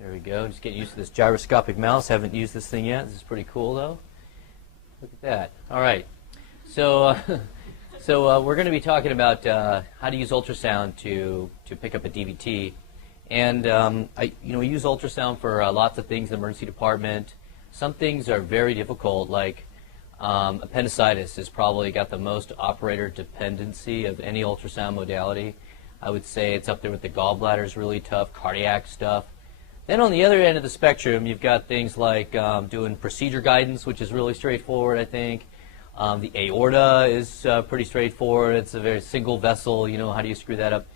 There we go. Just getting used to this gyroscopic mouse. Haven't used this thing yet. This is pretty cool, though. Look at that. All right. So, we're going to be talking about how to use ultrasound to pick up a DVT. And we use ultrasound for lots of things in the emergency department. Some things are very difficult, like appendicitis has probably got the most operator dependency of any ultrasound modality. I would say it's up there with the gallbladder is really tough, cardiac stuff. Then on the other end of the spectrum, you've got things like doing procedure guidance, which is really straightforward, I think. The aorta is pretty straightforward. It's a very single vessel. How do you screw that up?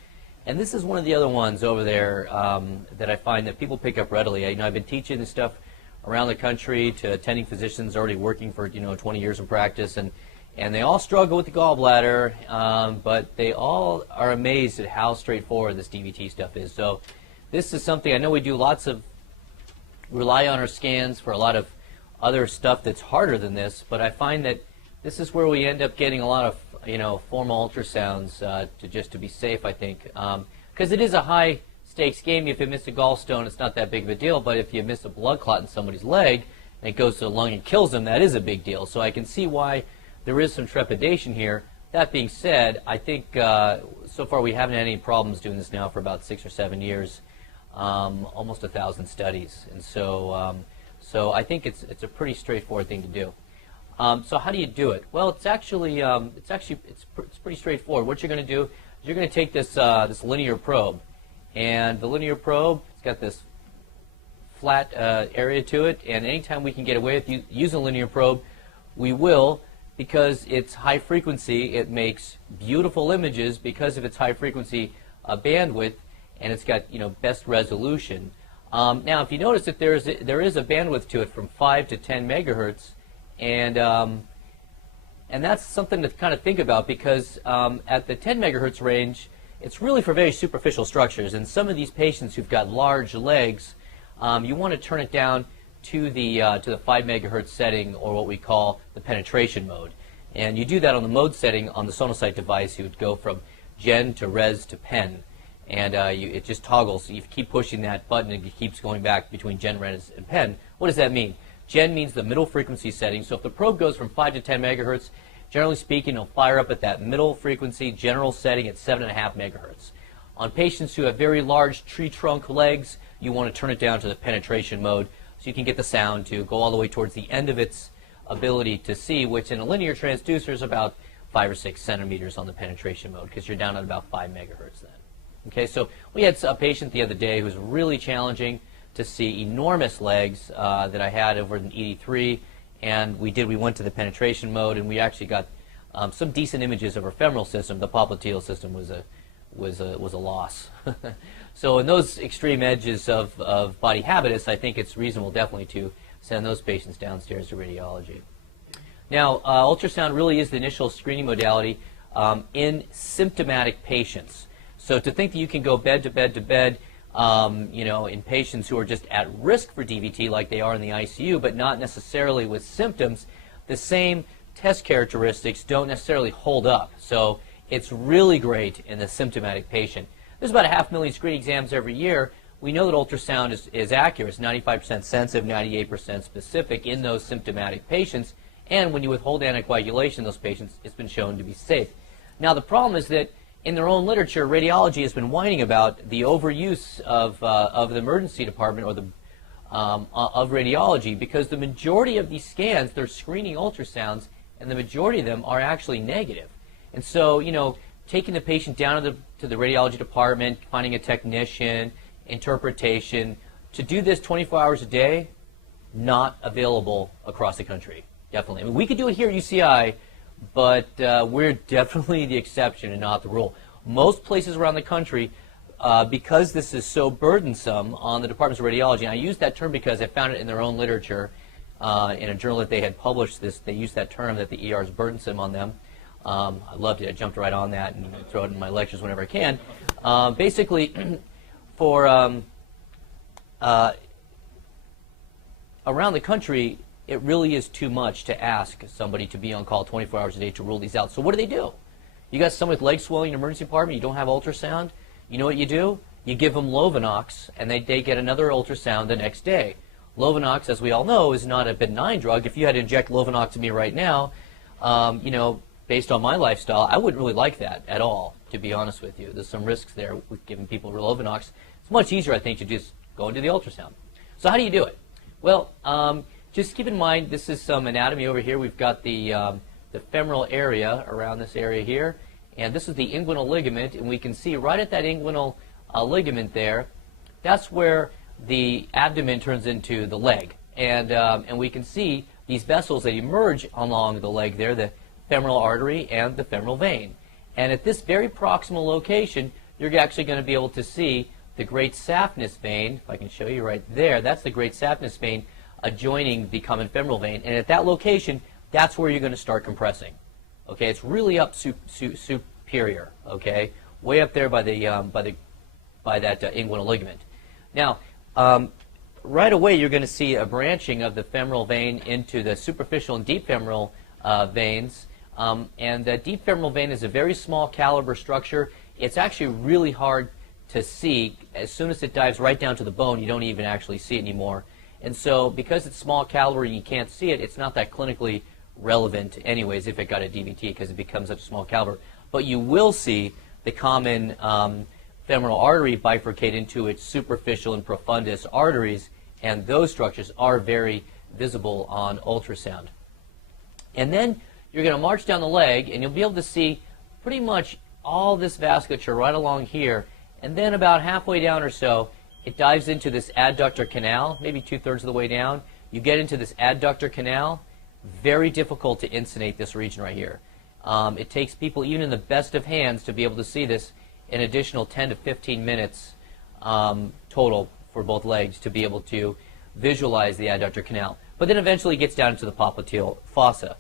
And this is one of the other ones over there that I find that people pick up readily. I've been teaching this stuff around the country to attending physicians already working for 20 years in practice, and they all struggle with the gallbladder, but they all are amazed at how straightforward this DVT stuff is. So this is something I know we do rely on our scans for a lot of other stuff that's harder than this, but I find that this is where we end up getting a lot of formal ultrasounds to be safe, I think, because it is a high stakes game. If you miss a gallstone, it's not that big of a deal, but if you miss a blood clot in somebody's leg and it goes to the lung and kills them, that is a big deal. So I can see why there is some trepidation here. That being said, I think so far we haven't had any problems doing this now for about 6 or 7 years, almost 1,000 studies, and so I think it's a pretty straightforward thing to do. So how do you do it? Well, it's pretty straightforward. What you're going to do is you're going to take this linear probe, and the linear probe, it's got this flat area to it, and anytime we can get away with using a linear probe, we will, because it's high frequency. It makes beautiful images because of its high frequency bandwidth, and it's got best resolution. Now, if you notice that there is a bandwidth to it from 5 to 10 megahertz, and that's something to kind of think about, because at the 10 megahertz range, it's really for very superficial structures. And some of these patients who've got large legs, you want to turn it down to the 5 megahertz setting, or what we call the penetration mode. And you do that on the mode setting on the Sonosite device. You would go from gen to res to pen, and it just toggles. So you keep pushing that button, and it keeps going back between gen, res, and pen. What does that mean? Gen means the middle frequency setting. So if the probe goes from 5 to 10 megahertz, generally speaking, it'll fire up at that middle frequency general setting at 7.5 megahertz. On patients who have very large tree trunk legs, you want to turn it down to the penetration mode so you can get the sound to go all the way towards the end of its ability to see, which in a linear transducer is about 5 or 6 centimeters on the penetration mode, because you're down at about 5 megahertz then. Okay, so we had a patient the other day who was really challenging to see, enormous legs that I had over in ED3, and we went to the penetration mode, and we actually got some decent images of her femoral system. The popliteal system was a loss. So in those extreme edges of body habitus, I think it's reasonable definitely to send those patients downstairs to radiology. Now, ultrasound really is the initial screening modality in symptomatic patients. So to think that you can go bed to bed to bed, in patients who are just at risk for DVT like they are in the ICU, but not necessarily with symptoms, the same test characteristics don't necessarily hold up. So it's really great in the symptomatic patient. There's about 500,000 screening exams every year. We know that ultrasound is accurate. It's 95% sensitive, 98% specific in those symptomatic patients. And when you withhold anticoagulation in those patients, it's been shown to be safe. Now, the problem is that in their own literature, radiology has been whining about the overuse of the emergency department or of radiology, because the majority of these scans, they're screening ultrasounds, and the majority of them are actually negative. And so, taking the patient down to the radiology department, finding a technician, interpretation, to do this 24 hours a day, not available across the country, definitely. I mean, we could do it here at UCI, but we're definitely the exception and not the rule. Most places around the country, because this is so burdensome on the departments of radiology, and I use that term because I found it in their own literature, in a journal that they had published this, they used that term, that the ER is burdensome on them. I loved it. I jumped right on that and throw it in my lectures whenever I can. Basically, for around the country, it really is too much to ask somebody to be on call 24 hours a day to rule these out. So what do? You got someone with leg swelling in the emergency department, you don't have ultrasound, you know what you do? you give them Lovenox, and they get another ultrasound the next day. Lovenox, as we all know, is not a benign drug. If you had to inject Lovenox to me right now, you know, based on my lifestyle, I wouldn't really like that at all, to be honest with you. There's some risks there with giving people Lovenox. It's much easier, I think, to just go into the ultrasound. So how do you do it? Well, just keep in mind, this is some anatomy over here. We've got the femoral area around this area here, and this is the inguinal ligament, and we can see right at that inguinal ligament there, that's where the abdomen turns into the leg. And we can see these vessels that emerge along the leg there, the femoral artery and the femoral vein. And at this very proximal location, you're actually going to be able to see the great saphenous vein. If I can show you right there, that's the great saphenous vein adjoining the common femoral vein. And at that location, that's where you're going to start compressing. Okay, it's really up superior. Okay, way up there by that inguinal ligament. Now, right away, you're going to see a branching of the femoral vein into the superficial and deep femoral veins. And the deep femoral vein is a very small caliber structure. It's actually really hard to see. As soon as it dives right down to the bone, you don't even actually see it anymore. And so because it's small caliber and you can't see it, it's not that clinically relevant anyways if it got a DVT, because it becomes such a small caliber. But you will see the common femoral artery bifurcate into its superficial and profundus arteries, and those structures are very visible on ultrasound. And then you're going to march down the leg, and you'll be able to see pretty much all this vasculature right along here. And then about halfway down or so, it dives into this adductor canal, maybe 2/3 of the way down. You get into this adductor canal. Very difficult to insunate this region right here. It takes people, even in the best of hands, to be able to see this an additional 10 to 15 minutes total for both legs to be able to visualize the adductor canal. But then eventually it gets down into the popliteal fossa.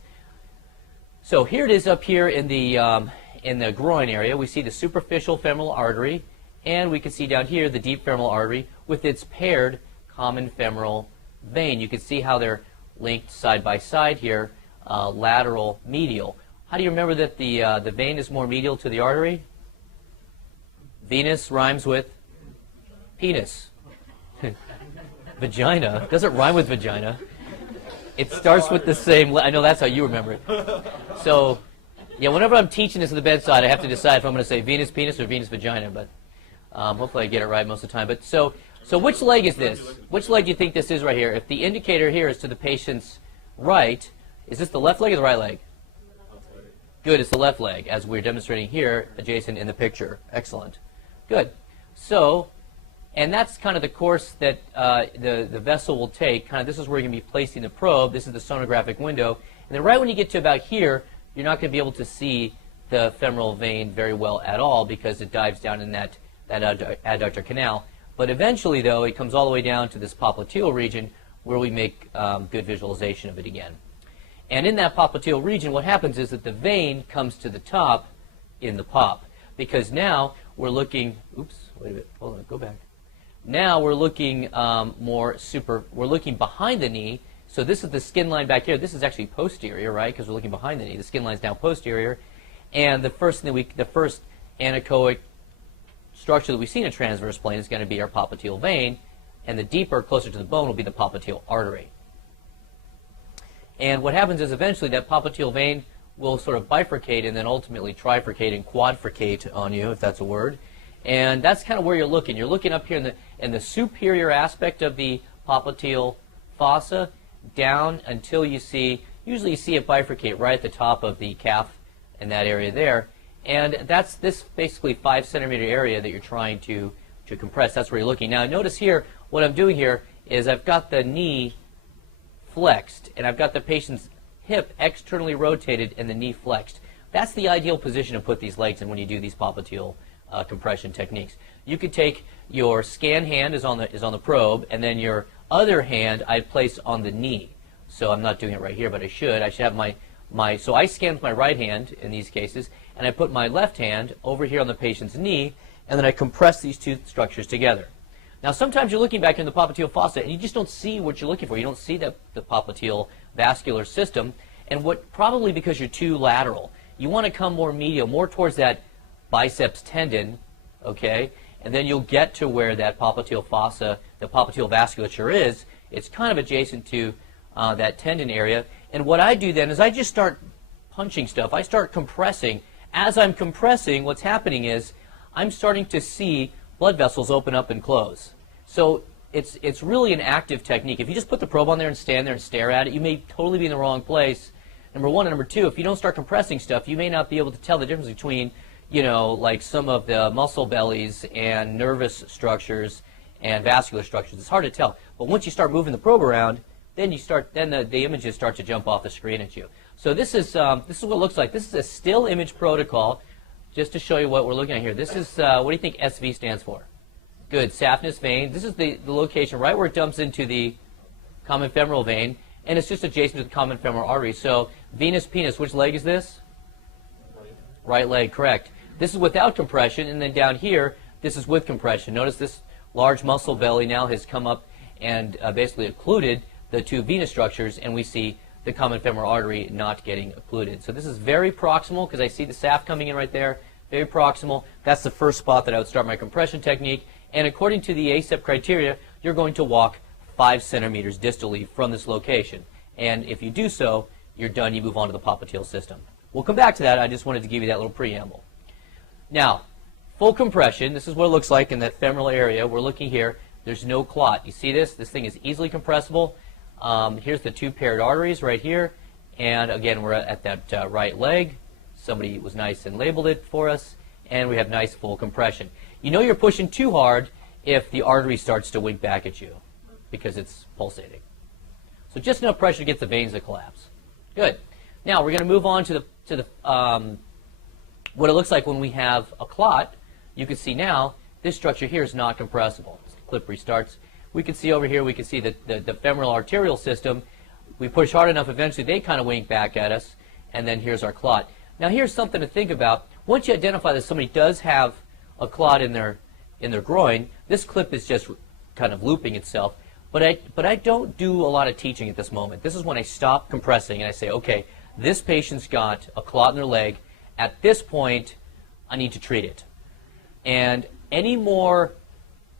So here it is up here in the groin area. We see the superficial femoral artery, and we can see down here the deep femoral artery with its paired common femoral vein. You can see how they're linked side by side here, lateral, medial. How do you remember that the vein is more medial to the artery? Venus rhymes with penis. Vagina doesn't rhyme with vagina. It starts with the same. I know that's how you remember it. So, yeah, whenever I'm teaching this at the bedside, I have to decide if I'm going to say Venus penis or Venus vagina. But hopefully I get it right most of the time. But so which leg is this? Which leg do you think this is right here? If the indicator here is to the patient's right, is this the left leg or the right leg? Good, it's the left leg, as we're demonstrating here, adjacent in the picture. Excellent. Good. So, and that's kind of the course that the vessel will take. Kind of this is where you're going to be placing the probe. This is the sonographic window. And then right when you get to about here, you're not going to be able to see the femoral vein very well at all because it dives down in that adductor canal. But eventually, though, it comes all the way down to this popliteal region where we make good visualization of it again. And in that popliteal region, what happens is that the vein comes to the top in the pop, because now we're looking, oops, wait a minute, hold on, go back. Now we're looking we're looking behind the knee. So this is the skin line back here. This is actually posterior, right? Because we're looking behind the knee. The skin line's now posterior. And the first anechoic structure that we see in a transverse plane is going to be our popliteal vein, and the deeper, closer to the bone, will be the popliteal artery. And what happens is eventually that popliteal vein will sort of bifurcate and then ultimately trifurcate and quadrifurcate on you, if that's a word. And that's kind of where you're looking. You're looking up here in the superior aspect of the popliteal fossa down until you see, usually you see it bifurcate right at the top of the calf in that area there. And that's this basically 5 centimeter area that you're trying to compress. That's where you're looking. Now notice here, what I'm doing here is I've got the knee flexed, and I've got the patient's hip externally rotated and the knee flexed. That's the ideal position to put these legs in when you do these popliteal compression techniques. You could take your scan hand is on the probe, and then your other hand I place on the knee. So I'm not doing it right here, but I should. I should have so I scan with my right hand in these cases, and I put my left hand over here on the patient's knee, and then I compress these two structures together. Now sometimes you're looking back in the popliteal fossa and you just don't see what you're looking for. You don't see the popliteal vascular system, and probably because you're too lateral. You want to come more medial, more towards that biceps tendon, okay? and then you'll get to where that popliteal fossa, the popliteal vasculature is. It's kind of adjacent to that tendon area. And what I do then is I just start punching stuff. I start compressing. As I'm compressing, what's happening is I'm starting to see blood vessels open up and close. So it's really an active technique. If you just put the probe on there and stand there and stare at it, you may totally be in the wrong place, number one. And number two, if you don't start compressing stuff, you may not be able to tell the difference between, you know, like some of the muscle bellies and nervous structures and vascular structures. It's hard to tell. But once you start moving the probe around, then the images start to jump off the screen at you. So this is what it looks like. This is a still image protocol, just to show you what we're looking at here. This is, what do you think SV stands for? Good, saphenous vein. This is the location right where it dumps into the common femoral vein, and it's just adjacent to the common femoral artery. So venous penis, which leg is this? Right leg, correct. This is without compression, and then down here, this is with compression. Notice this large muscle belly now has come up and basically occluded the two venous structures, and we see the common femoral artery not getting occluded. So this is very proximal, because I see the saph coming in right there, very proximal. That's the first spot that I would start my compression technique. And according to the ACEP criteria, you're going to walk 5 centimeters distally from this location. And if you do so, you're done. You move on to the popliteal system. We'll come back to that. I just wanted to give you that little preamble. Now, full compression, this is what it looks like in that femoral area. We're looking here. There's no clot. You see this? This thing is easily compressible. Here's the two paired arteries right here. And again, we're at that right leg. Somebody was nice and labeled it for us. And we have nice full compression. You know you're pushing too hard if the artery starts to wink back at you, because it's pulsating. So just enough pressure to get the veins to collapse. Good. Now we're going to move on to what it looks like when we have a clot. You can see now this structure here is not compressible. The clip restarts. We can see over here, we can see that the femoral arterial system, we push hard enough, eventually they kind of wink back at us, and then here's our clot. Now here's something to think about. Once you identify that somebody does have a clot in their groin, this clip is just kind of looping itself. But I don't do a lot of teaching at this moment. This is when I stop compressing and I say, okay, this patient's got a clot in their leg. At this point, I need to treat it. And any more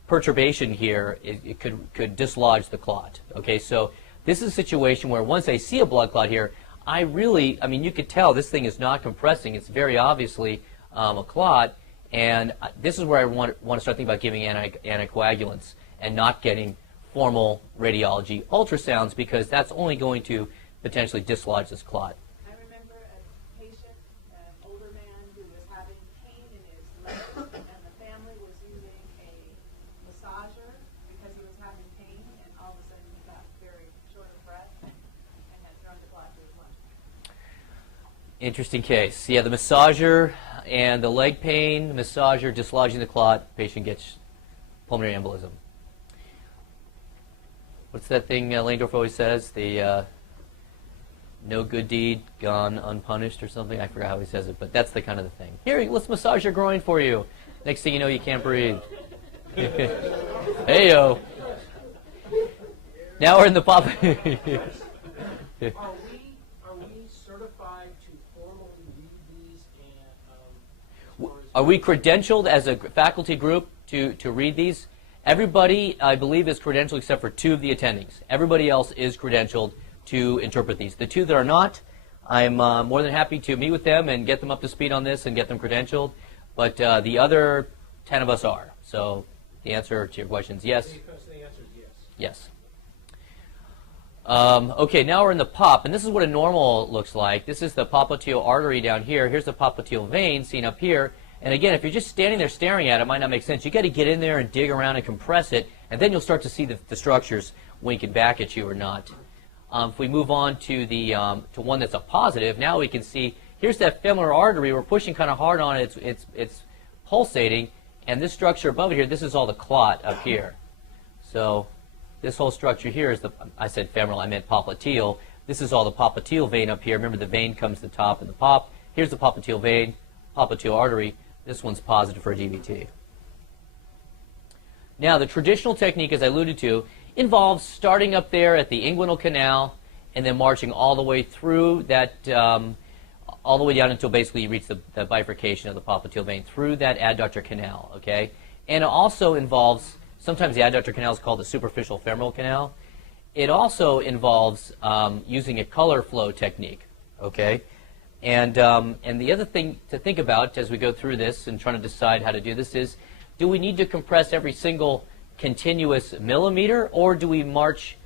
perturbation here, it could dislodge the clot. Okay, so this is a situation where once I see a blood clot here, I mean, you could tell this thing is not compressing. It's very obviously a clot. And this is where I want to start thinking about giving anticoagulants and not getting formal radiology ultrasounds, because that's only going to potentially dislodge this clot. I remember a patient, an older man, who was having pain in his leg, and the family was using a massager because he was having pain, and all of a sudden he got very short of breath and had thrown the clot to his lungs. Interesting case. Yeah, the massager and the leg pain, the massager dislodging the clot, patient gets pulmonary embolism. What's that thing Langdorf always says? The no good deed gone unpunished or something? I forgot how he says it, but that's the kind of the thing. Here, let's massage your groin for you. Next thing you know, you can't breathe. Hey-yo. Now we're in the pop. Are we certified to formally read these? And are we credentialed as a faculty group to read these? Everybody, I believe, is credentialed except for 2 of the attendings. Everybody else is credentialed to interpret these. The 2 that are not, I'm more than happy to meet with them and get them up to speed on this and get them credentialed. But the other 10 of us are. So the answer to your question is yes. the answer is Yes. yes. Okay, now we're in the pop, and this is what a normal looks like. This is the popliteal artery down here. Here's the popliteal vein seen up here. And again, if you're just standing there staring at it, it might not make sense. You've got to get in there and dig around and compress it, and then you'll start to see the structures winking back at you or not. If we move on to the to one that's a positive, now we can see here's that femoral artery. We're pushing kind of hard on it. It's pulsating, and this structure above it here, this is all the clot up here. So this whole structure here is I said femoral, I meant popliteal. This is all the popliteal vein up here. Remember, the vein comes to the top and the pop. Here's the popliteal vein, popliteal artery. This one's positive for a DVT. Now, the traditional technique, as I alluded to, involves starting up there at the inguinal canal and then marching all the way through that, all the way down until basically you reach the bifurcation of the popliteal vein through that adductor canal, okay? And it also involves, sometimes the adductor canal is called the superficial femoral canal. It also involves using a color flow technique, okay? And the other thing to think about as we go through this and trying to decide how to do this is, do we need to compress every single continuous millimeter, or do we march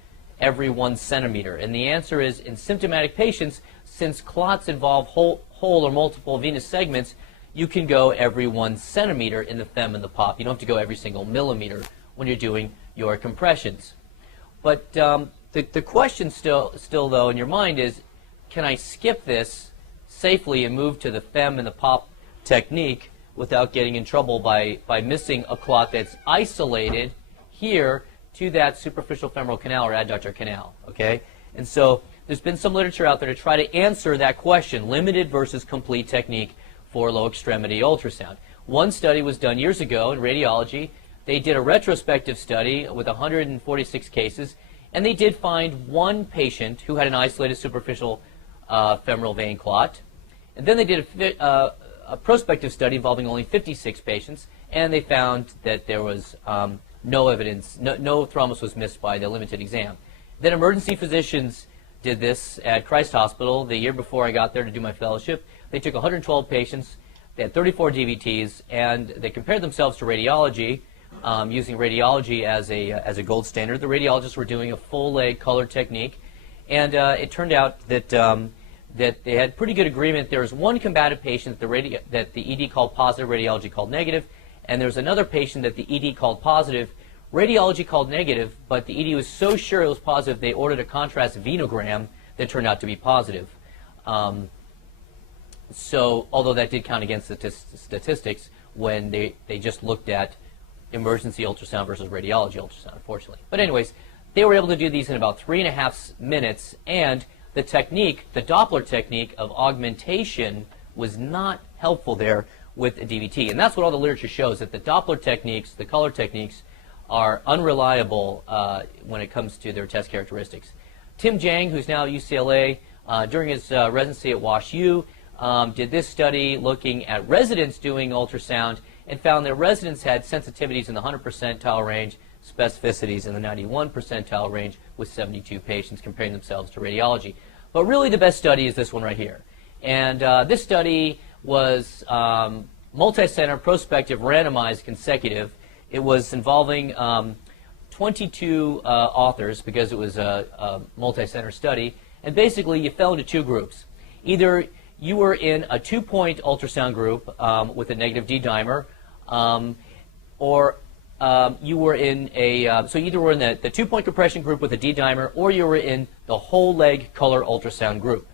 every 1 centimeter? And the answer is, in symptomatic patients, since clots involve whole or multiple venous segments, you can go every 1 centimeter in the fem and the pop. You don't have to go every single millimeter when you're doing your compressions. But the question still though in your mind is, can I skip this safely and move to the fem and the pop technique without getting in trouble by missing a clot that's isolated here to that superficial femoral canal or adductor canal, okay? And so there's been some literature out there to try to answer that question, limited versus complete technique for low extremity ultrasound. One study was done years ago in radiology. They did a retrospective study with 146 cases, and they did find one patient who had an isolated superficial femoral vein clot. And then they did a prospective study involving only 56 patients, and they found that there was no evidence, no thrombus was missed by the limited exam. Then emergency physicians did this at Christ Hospital the year before I got there to do my fellowship. They took 112 patients, they had 34 DVTs, and they compared themselves to radiology, using radiology as a gold standard. The radiologists were doing a full leg color technique, and it turned out that that they had pretty good agreement. There was one combative patient that the ED called positive, radiology called negative, and there was another patient that the ED called positive, radiology called negative, but the ED was so sure it was positive they ordered a contrast venogram that turned out to be positive. So, although that did count against the statistics when they just looked at emergency ultrasound versus radiology ultrasound, unfortunately. But anyways, they were able to do these in about 3.5 minutes, and the technique, the Doppler technique of augmentation, was not helpful there with a DVT. And that's what all the literature shows, that the Doppler techniques, the color techniques, are unreliable when it comes to their test characteristics. Tim Jang, who's now at UCLA, during his residency at WashU, did this study looking at residents doing ultrasound and found that residents had sensitivities in the 100 percentile range, specificities in the 91 percentile range, with 72 patients comparing themselves to radiology. But really the best study is this one right here. And this study was multi-center, prospective, randomized, consecutive. It was involving 22 authors because it was a multi-center study. And basically you fell into two groups. Either you were in a 2-point ultrasound group with a negative D-dimer, or you were in a, so either were in the 2-point compression group with a D-dimer, or you were in the whole leg color ultrasound group.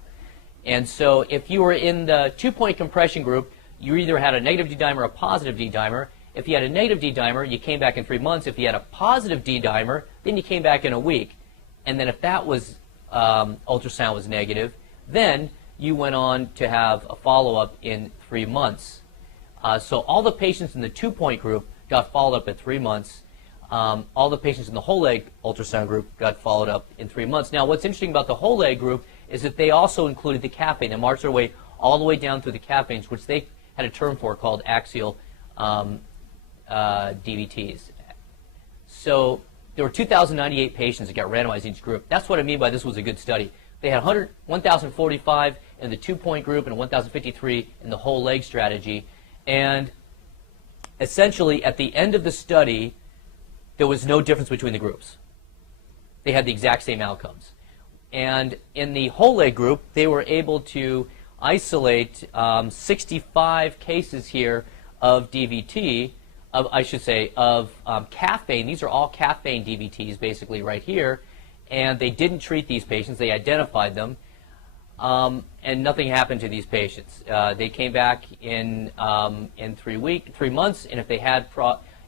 And so if you were in the 2-point compression group, you either had a negative D-dimer or a positive D-dimer. If you had a negative D-dimer, you came back in 3 months. If you had a positive D-dimer, then you came back in a week. And then if that was, ultrasound was negative, then you went on to have a follow-up in 3 months. So all the patients in the 2-point group got followed up at 3 months. All the patients in the whole leg ultrasound group got followed up in 3 months. Now, what's interesting about the whole leg group is that they also included the caffeine. They marched their way all the way down through the caffeines, which they had a term for called axial DVTs. So there were 2,098 patients that got randomized in each group. That's what I mean by this was a good study. They had 1,045 in the 2-point group and 1,053 in the whole leg strategy. And essentially, at the end of the study, there was no difference between the groups. They had the exact same outcomes. And in the whole leg group, they were able to isolate 65 cases here of DVT, of caffeine. These are all caffeine DVTs basically right here. And they didn't treat these patients. They identified them. And nothing happened to these patients. They came back in 3 months, and if they had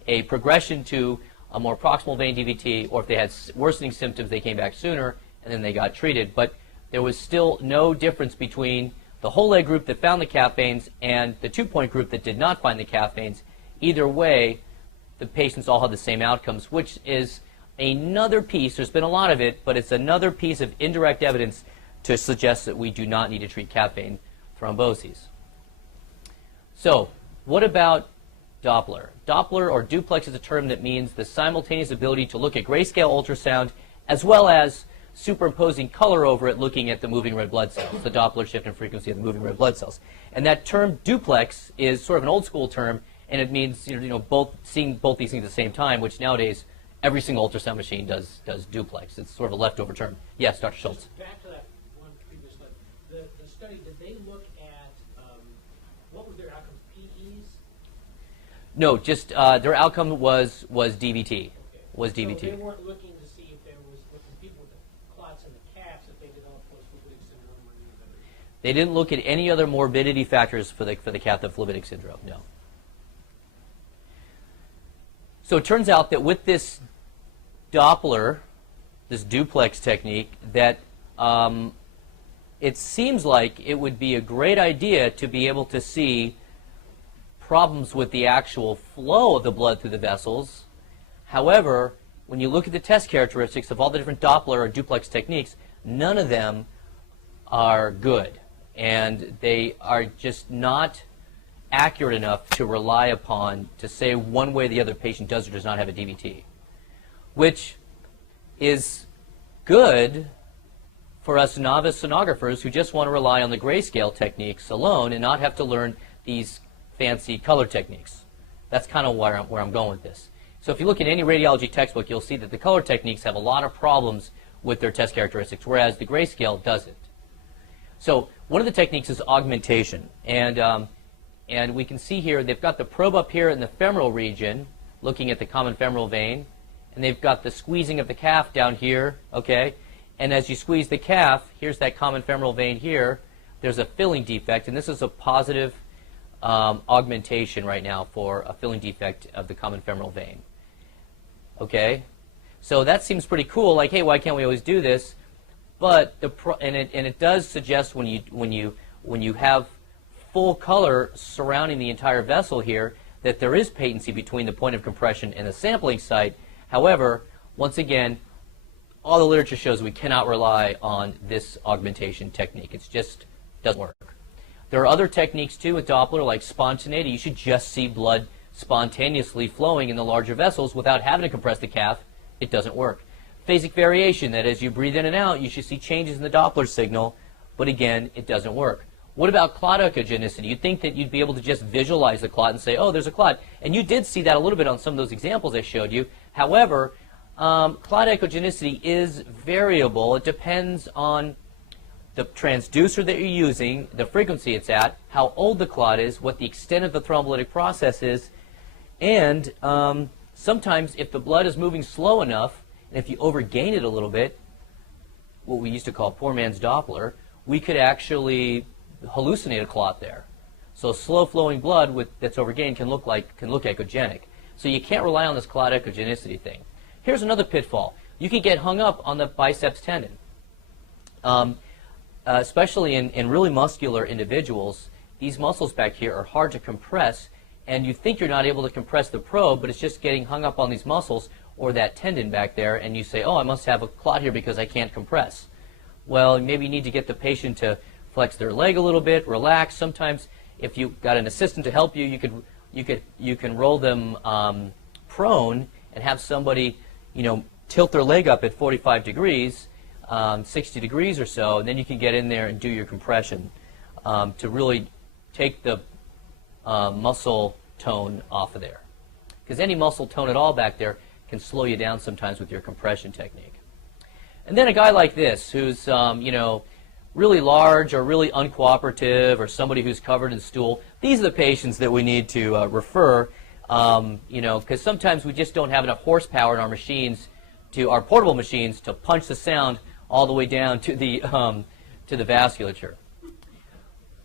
a progression to a more proximal vein DVT, or if they had worsening symptoms, they came back sooner, and then they got treated. But there was still no difference between the whole leg group that found the caffeines and the 2-point group that did not find the caffeines. Either way, the patients all had the same outcomes, which is another piece. There's been a lot of it, but it's another piece of indirect evidence to suggest that we do not need to treat caffeine thromboses. So, what about Doppler. Doppler or duplex is a term that means the simultaneous ability to look at grayscale ultrasound as well as superimposing color over it, looking at the moving red blood cells, the Doppler shift in frequency of the moving red blood cells. And that term duplex is sort of an old school term, and it means seeing both these things at the same time, which nowadays every single ultrasound machine does duplex. It's sort of a leftover term. Yes, Dr. Schultz. Just back to that one previous slide. The study, did they look at what was their outcomes? PEs? No, just their outcome was DVT. Okay. Was DVT. So they weren't looking to see if there was, with the people with the clots in the calves, if they developed post-fluvitic syndrome or any other. They didn't look at any other morbidity factors for the catheter fluvitic syndrome. No. So it turns out that with this Doppler, this duplex technique, that it seems like it would be a great idea to be able to see problems with the actual flow of the blood through the vessels. However, when you look at the test characteristics of all the different Doppler or duplex techniques, none of them are good. And they are just not accurate enough to rely upon to say one way or the other patient does or does not have a DVT, which is good for us novice sonographers who just want to rely on the grayscale techniques alone and not have to learn these fancy color techniques. That's kind of where I'm going with this. So if you look at any radiology textbook, you'll see that the color techniques have a lot of problems with their test characteristics, whereas the grayscale doesn't. So one of the techniques is augmentation, and we can see here they've got the probe up here in the femoral region, looking at the common femoral vein, and they've got the squeezing of the calf down here, okay? And as you squeeze the calf, here's that common femoral vein here. There's a filling defect, and this is a positive augmentation right now for a filling defect of the common femoral vein. Okay, so that seems pretty cool. Like, hey, why can't we always do this? But it does suggest when you have full color surrounding the entire vessel here that there is patency between the point of compression and the sampling site. However, once again, all the literature shows we cannot rely on this augmentation technique. It just doesn't work. There are other techniques too with Doppler, like spontaneity. You should just see blood spontaneously flowing in the larger vessels without having to compress the calf. It doesn't work. Phasic variation, that as you breathe in and out, you should see changes in the Doppler signal, but again, it doesn't work. What about clot echogenicity? You'd think that you'd be able to just visualize the clot and say, oh, there's a clot. And you did see that a little bit on some of those examples I showed you. However, clot echogenicity is variable. It depends on the transducer that you're using, the frequency it's at, how old the clot is, what the extent of the thrombolytic process is, and sometimes if the blood is moving slow enough, and if you overgain it a little bit, what we used to call poor man's Doppler, we could actually hallucinate a clot there. So slow-flowing blood that's overgained can look echogenic. So you can't rely on this clot echogenicity thing. Here's another pitfall. You can get hung up on the biceps tendon. Especially in really muscular individuals, these muscles back here are hard to compress, and you think you're not able to compress the probe, but it's just getting hung up on these muscles or that tendon back there, and you say, oh, I must have a clot here because I can't compress. Well, maybe you need to get the patient to flex their leg a little bit, relax. Sometimes if you've got an assistant to help you, you can roll them prone and have somebody, tilt their leg up at 45 degrees, 60 degrees or so, and then you can get in there and do your compression to really take the muscle tone off of there. Because any muscle tone at all back there can slow you down sometimes with your compression technique. And then a guy like this who's, really large or really uncooperative or somebody who's covered in stool, these are the patients that we need to refer, because sometimes we just don't have enough horsepower in our machines, our portable machines, to punch the sound all the way down to the vasculature.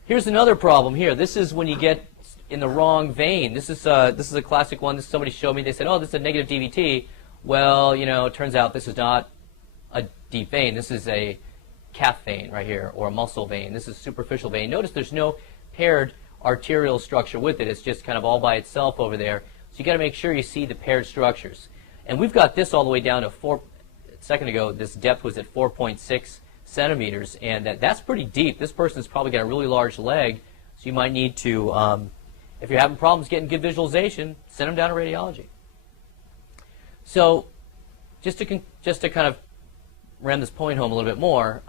Here's another problem here. This is when you get in the wrong vein. This is a classic one. This somebody showed me. They said, oh, this is a negative DVT. Well, it turns out this is not a deep vein. This is a calf vein right here, or a muscle vein. This is superficial vein. Notice there's no paired arterial structure with it. It's just kind of all by itself over there. So you got to make sure you see the paired structures. And we've got this all the way down to a second ago, this depth was at 4.6 centimeters, and that's pretty deep. This person's probably got a really large leg, so you might need to If you're having problems getting good visualization, send them down to radiology. So just to kind of ram this point home a little bit more,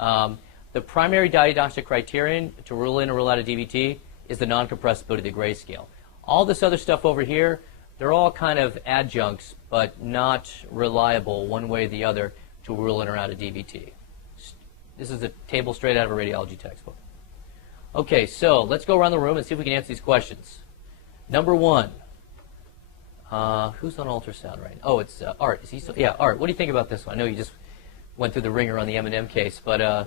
the primary diagnostic criterion to rule in or rule out a DVT is the non-compressibility of the grayscale. All this other stuff over here, they're all kind of adjuncts, but not reliable one way or the other to rule in or out a DVT. This is a table straight out of a radiology textbook. Okay, so let's go around the room and see if we can answer these questions. Number one, who's on ultrasound right now? Oh, it's Art. Is he still? Yeah, Art. What do you think about this one? I know you just went through the ringer on the M&M case, but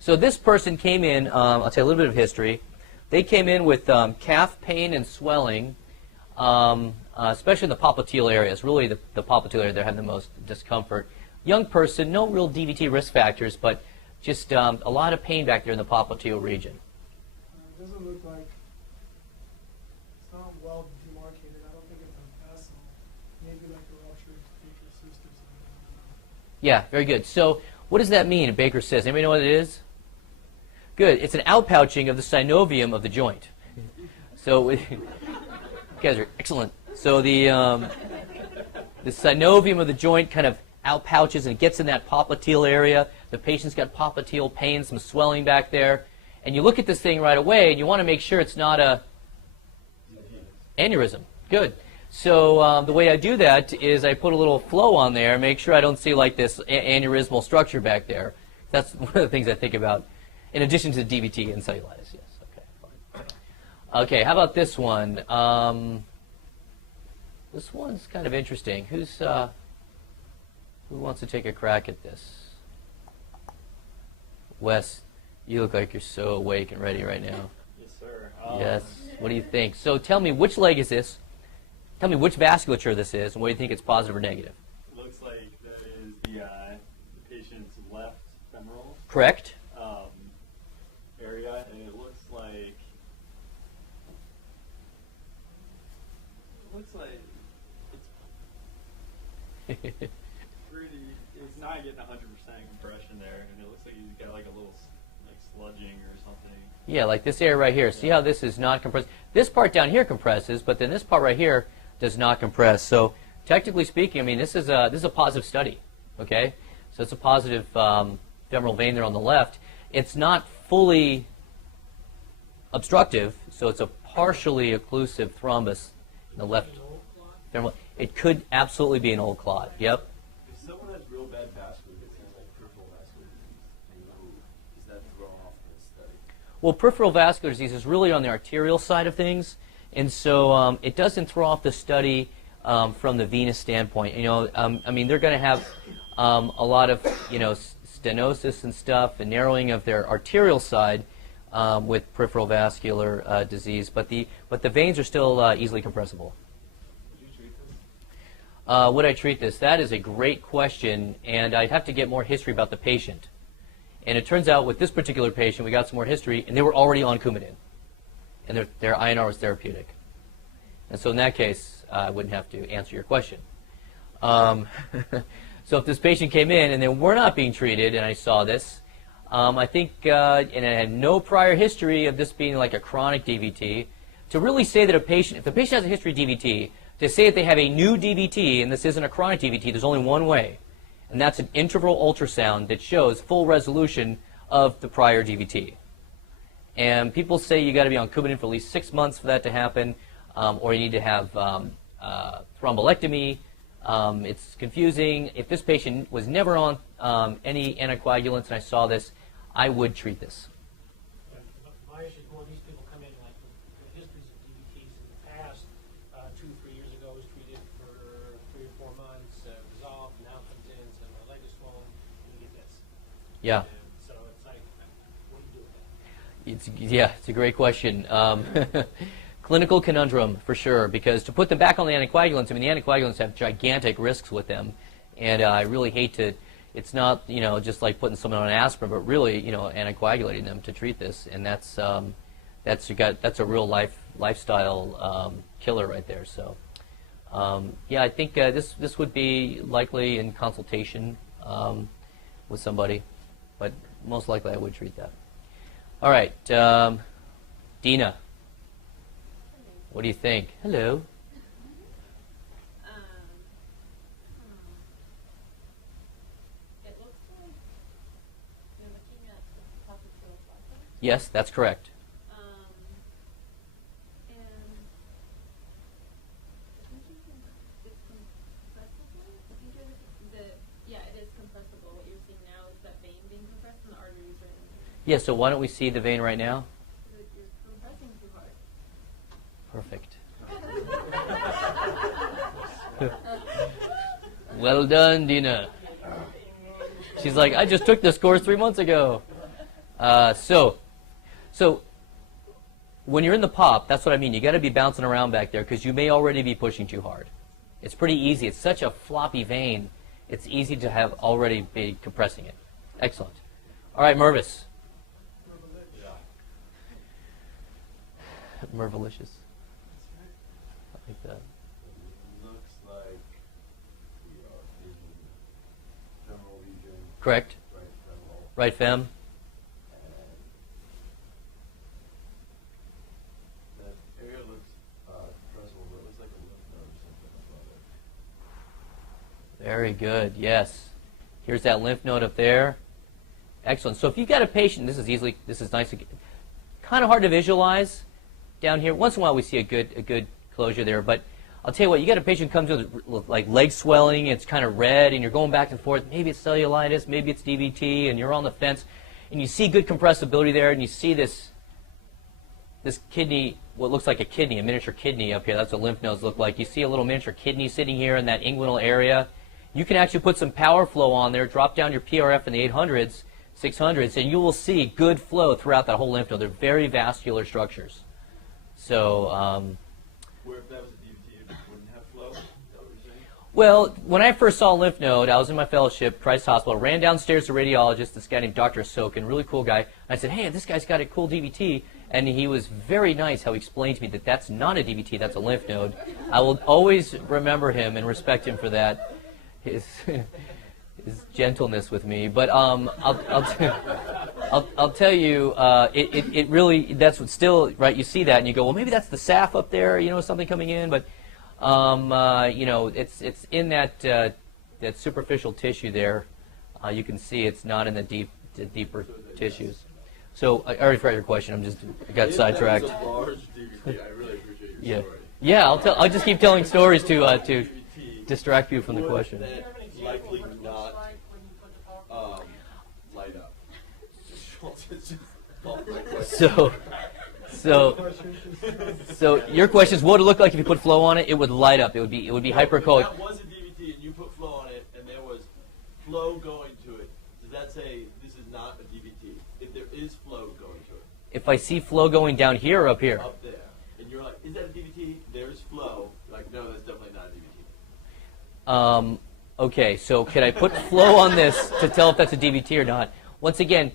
so this person came in. I'll tell you a little bit of history. They came in with calf pain and swelling, especially in the popliteal areas. Really, the popliteal area, they're having the most discomfort. Young person, no real DVT risk factors, but just a lot of pain back there in the popliteal region. It doesn't look like it's not well demarcated. I don't think it's a vessel. Maybe like a ruptured Baker cyst or something. Yeah, very good. So what does that mean, a Baker cyst? Anybody know what it is? Good. It's an outpouching of the synovium of the joint. So you guys are excellent. So the synovium of the joint kind of outpouches and gets in that popliteal area. The patient's got popliteal pain, some swelling back there. And you look at this thing right away, and you want to make sure it's not a aneurysm. Good. So the way I do that is I put a little flow on there, make sure I don't see like this aneurysmal structure back there. That's one of the things I think about, in addition to DVT and cellulitis. Yes. Okay. Fine. Okay. How about this one? This one's kind of interesting. Who wants to take a crack at this? Wes, you look like you're so awake and ready right now. Yes, sir. Yes. What do you think? So tell me, which leg is this? Tell me which vasculature this is, and what do you think it's positive or negative? Looks like that is the patient's left femoral Correct. area, and it looks like it's pretty. It's not getting 100% compression there, and it looks like he's got like a little like sludging or something. Yeah, like this area right here. See how this is not compressed? This part down here compresses, but then this part right here does not compress. So technically speaking, I mean, this is a positive study. Okay, so it's a positive femoral vein there on the left. It's not fully obstructive, so it's a partially occlusive thrombus in the left femoral. It could absolutely be an old clot. Yep. If someone has real bad vascular disease, like peripheral vascular disease, is that thrown off in this study? Well, peripheral vascular disease is really on the arterial side of things, and so it doesn't throw off the study from the venous standpoint. You know, I mean, they're going to have a lot of, you know, stenosis and stuff, and narrowing of their arterial side with peripheral vascular disease, but the veins are still easily compressible. Would you treat this? Would I treat this? That is a great question, and I'd have to get more history about the patient. And it turns out with this particular patient, we got some more history, and they were already on Coumadin, and their INR was therapeutic. And so in that case, I wouldn't have to answer your question. So if this patient came in and they were not being treated, and I saw this, I think, and I had no prior history of this being like a chronic DVT, to really say that a patient, if the patient has a history of DVT, to say that they have a new DVT and this isn't a chronic DVT, there's only one way, and that's an interval ultrasound that shows full resolution of the prior DVT. And people say you got to be on Coumadin for at least 6 months for that to happen, or you need to have thrombolectomy. It's confusing. If this patient was never on any anticoagulants and I saw this, I would treat this. My issue is more these people come in like with histories of DVTs in the past. 2 or 3 years ago was treated for 3 or 4 months, resolved, now comes in, says my leg is swollen, and you get this. Yeah. And so it's like, what do you do with that? It's a great question. Clinical conundrum for sure, because to put them back on the anticoagulants, I mean, the anticoagulants have gigantic risks with them, and I really hate to. It's not, you know, just like putting someone on aspirin, but really, you know, anticoagulating them to treat this, and that's a real lifestyle killer right there. So, yeah, I think this would be likely in consultation with somebody, but most likely I would treat that. All right, Dina. What do you think? Hello. It looks like the leukemia is probably Yes, that's correct. and I think it's compressible. Yeah, it is compressible. What you're seeing now is that vein being compressed and the arteries right in here. Yeah, so why don't we see the vein right now? You're compressing too hard. Perfect. Well done, Dina. She's like, I just took this course 3 months ago. So when you're in the pop, that's what I mean. You got to be bouncing around back there because you may already be pushing too hard. It's pretty easy. It's such a floppy vein. It's easy to have already be compressing it. Excellent. All right, Mervis. Mervilicious. I like that. Looks like we are in femoral region. Correct. Right femoral. Right fem. And that area looks compressible, but it looks like a lymph node or something above it. Very good. Yes. Here's that lymph node up there. Excellent. So if you've got a patient, this is nice. Kind of hard to visualize down here. Once in a while we see a good closure there, but I'll tell you what, you got a patient comes with like leg swelling, it's kind of red, and you're going back and forth. Maybe it's cellulitis, maybe it's DVT, and you're on the fence, and you see good compressibility there, and you see this kidney, what looks like a kidney, a miniature kidney up here. That's what lymph nodes look like. You see a little miniature kidney sitting here in that inguinal area. You can actually put some power flow on there, drop down your PRF in the 800s, 600s, and you will see good flow throughout that whole lymph node. They're very vascular structures. So, Where if that was a DVT, it wouldn't have flow? Is that what you're saying? well, when I first saw a lymph node, I was in my fellowship, Christ Hospital, ran downstairs to radiologist, this guy named Dr. Sokin, really cool guy. I said, hey, this guy's got a cool DVT. And he was very nice how he explained to me that that's not a DVT, that's a lymph node. I will always remember him and respect him for that, his gentleness with me. But I'll tell you, it really, that's what still, right, you see that and you go, well, maybe that's the SAF up there, something coming in. But, it's in that superficial tissue there. You can see it's not in the deeper tissues. So I already forgot your question. I got sidetracked. If that was a large DVT, I really appreciate your story. Yeah. I'll just keep telling stories to DVT, distract you from the would question. that likely not light up? It's just off my question. So your question is, what would it look like if you put flow on it? It would light up. It would be hypercoagulable. If that was a DVT and you put flow on it and there was flow going to it, does that say this is not a DVT? If there is flow going to it? If I see flow going down here or up here? Up there. And you're like, is that a DVT? There's flow. You're like, no, that's definitely not a DVT. Okay, so can I put flow on this to tell if that's a DVT or not? Once again,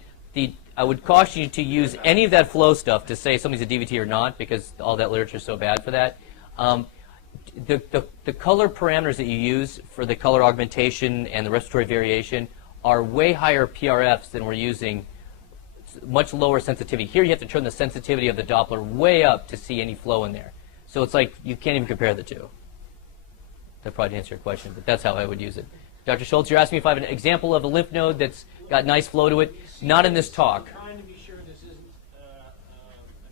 I would caution you to use any of that flow stuff to say somebody's a DVT or not, because all that literature is so bad for that. The color parameters that you use for the color augmentation and the respiratory variation are way higher PRFs than we're using, much lower sensitivity. Here you have to turn the sensitivity of the Doppler way up to see any flow in there. So it's like you can't even compare the two. That probably didn't answer your question, but that's how I would use it. Dr. Schultz, you're asking me if I have an example of a lymph node that's got nice flow to it. Not in this talk. I'm trying to be sure this isn't a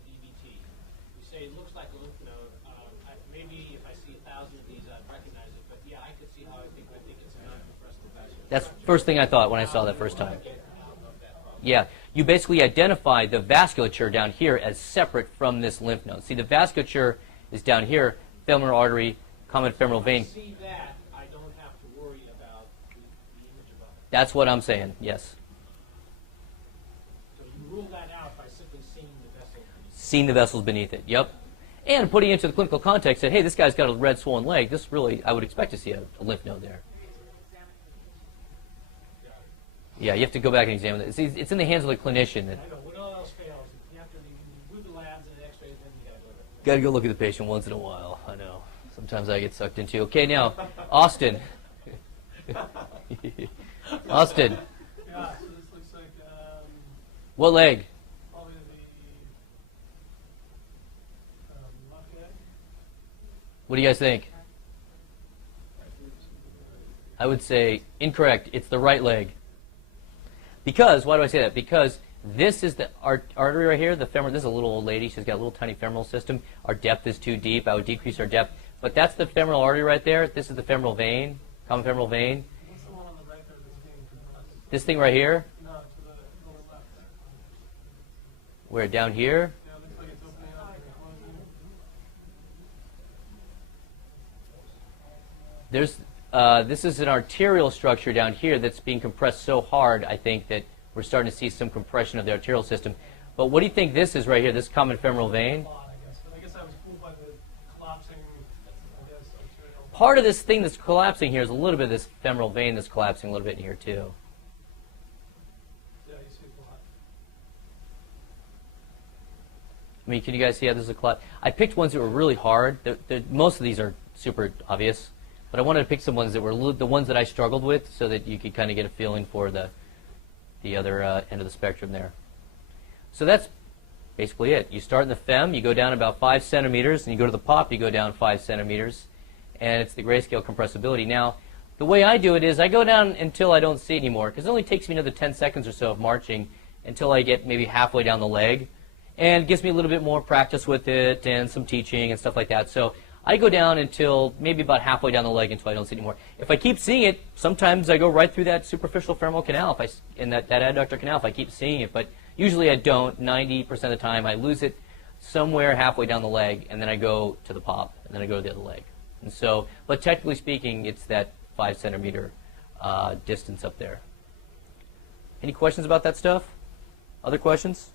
DVT. You say it looks like a lymph node. Maybe if I see 1,000 of these, I'd recognize it. But yeah, I could see how I think it's a non-compressible vascular. That's the first thing I thought when I saw that first time. Yeah, you basically identify the vasculature down here as separate from this lymph node. See, the vasculature is down here, femoral artery, common femoral vein. If I see that, I don't have to worry about the image above it. That's what I'm saying, yes. So you rule that out by simply seeing the vessel. Seeing the vessels beneath it, yep. And putting it into the clinical context that, hey, this guy's got a red swollen leg. This really, I would expect to see a lymph node there. Yeah, you have to go back and examine it. It's in the hands of the clinician. I know, when all else fails, you have to do the labs and the x-rays, then you got to go there. Got to go look at the patient once in a while. I know. Sometimes I get sucked into. Okay, now, Austin. Austin. Yeah, so this looks like What leg? probably the left leg. What do you guys think? I would say incorrect. It's the right leg. Because, why do I say that? Because this is the artery right here, the femoral. This is a little old lady. She's got a little tiny femoral system. Our depth is too deep. I would decrease our depth. But that's the femoral artery right there. This is the femoral vein, common femoral vein. What's the one on the right there that's being compressed? This thing right here, No, to the lower left there. where down here. Yeah, it looks like it's opening up and closing. This is an arterial structure down here that's being compressed so hard, I think, that we're starting to see some compression of the arterial system. But what do you think this is right here, this common femoral vein? But I guess I was fooled by the collapsing, I guess, arterial. Part of this thing that's collapsing here is a little bit of this femoral vein that's collapsing a little bit in here too. Yeah, you see a lot. I mean, can you guys see how this is a collapse? I picked ones that were really hard. Most of these are super obvious. But I wanted to pick some ones that were the ones that I struggled with so that you could kind of get a feeling for the other end of the spectrum there. So that's basically it. You start in the fem, you go down about 5 centimeters, and you go to the pop, you go down 5 centimeters. And it's the grayscale compressibility. Now, the way I do it is I go down until I don't see it anymore, because it only takes me another 10 seconds or so of marching until I get maybe halfway down the leg. And it gives me a little bit more practice with it and some teaching and stuff like that. So I go down until maybe about halfway down the leg until I don't see it anymore. If I keep seeing it, sometimes I go right through that superficial femoral canal, in that adductor canal, if I keep seeing it. But usually I don't. 90% of the time I lose it somewhere halfway down the leg, and then I go to the pop, and then I go to the other leg. And so, but technically speaking, it's that 5 centimeter distance up there. Any questions about that stuff? Other questions?